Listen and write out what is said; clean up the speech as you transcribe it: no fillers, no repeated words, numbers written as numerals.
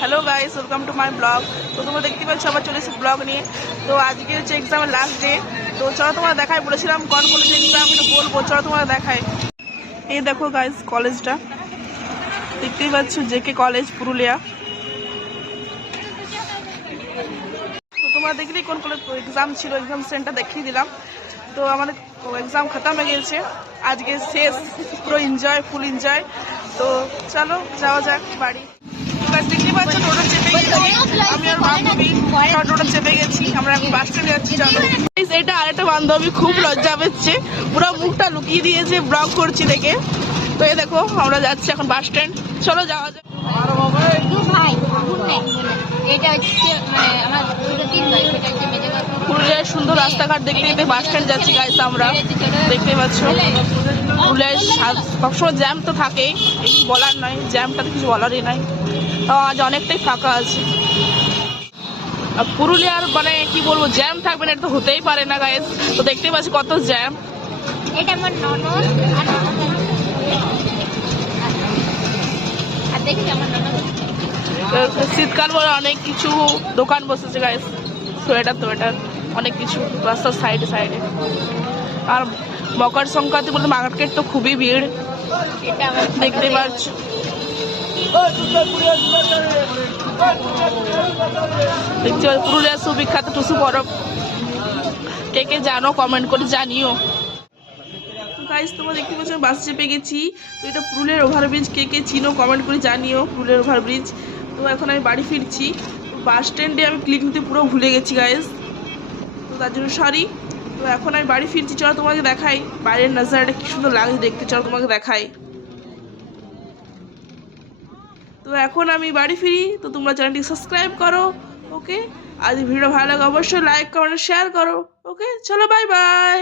Hello guys, welcome to my blog. তো তোমরা দেখতে পাচ্ছ আবার চলে এসেছি ব্লগ নিয়ে। তো আজকে হচ্ছে এক্সামের লাস্ট ডে। তো চলো তোমরা দেখাই, বলেছিলাম কোন কলেজে এক্সাম এটা বলবো, চলো তোমরা দেখাই। এই দেখো গাইস কলেজটা, দেখতেই পাচ্ছ জেকে কলেজ পুরুলিয়া। তো তোমরা দেখলেই কোন কলেজ এক্সাম ছিল, এক্সাম সেন্টার দেখিয়ে দিলাম। তো আমাদের এক্সাম খতম হয়ে গেছে, আজকে শেষ, পুরো এনজয়, ফুল এনজয়। তো চলো যাওয়া যাক বাড়ি। দেখতে পাচ্ছ টোটো চেপে গেছি, আমি আর বান্ধবী টোটো চেপে গেছি, আমরা এখন বাস স্ট্যান্ডে যাচ্ছি। চলো। এটা আরেকটা বান্ধবী খুব লজ্জা পেয়েছে, পুরো মুখটা লুকিয়ে দিয়েছে ব্লগ করছি দেখে। তো এই দেখো আমরা যাচ্ছি এখন বাস স্ট্যান্ড, চলো যাওয়া যাক। পুরুলিয়ার সুন্দর রাস্তাঘাট দেখতে দেখতে বাস স্ট্যান্ড যাচ্ছি গাইস আমরা, দেখতে পাচ্ছ। পুরুলিয়ায় সবসময় জ্যাম তো থাকেই, কিছু বলার নয়, জ্যামটা তো কিছু বলারই নয়। তো আজ অনেকটাই ফাঁকা আছে। পুরুলিয়ার মানে কি বলবো, জ্যাম থাকবে না এটা তো হতেই পারে না গাইস। তো দেখতেই পাচ্ছি কত জ্যাম। এটা আমার ননদ আর দেখি আমার ননদ। শীতকাল বলে অনেক কিছু দোকান বসেছে গাইস, সোয়েটার টোয়েটার অনেক কিছু রাস্তার সাইডে সাইডে। আর মকর সংক্রান্তি বলতে মার্কেট তো খুবই ভিড়, এটা আমার দেখতে পাচ্ছ। দেখতে পাচ্ছ পুরুলিয়ার সুবিখ্যাত টুসু পরব, কে কে জানো কমেন্ট করে জানিও। গাইস তোমরা দেখতে পাচ্ছ বাস চেপে গেছি। তো এটা পুরুলিয়ার ওভারব্রিজ, কে কে চিনো কমেন্ট করে জানিও, পুরুলিয়ার ওভারব্রিজ। তো এখন আমি বাড়ি ফিরছি। বাস স্ট্যান্ডে আমি ক্লিক নিতে পুরো ভুলে গেছি গাইস, তো তার জন্য সরি। তো এখন আমি বাড়ি ফিরছি, চলো তোমাকে দেখাই বাইরের নাজারাটা কি সুন্দর লাগছে দেখতে, চলো তোমাকে দেখাই। তো এখন আমি বাড়ি ফিরি, তো তোমরা চ্যানেলটি সাবস্ক্রাইব করো, ওকে। আর ভিডিও ভালো লাগে অবশ্যই লাইক কমেন্ট শেয়ার করো, ওকে। চলো বাই বাই।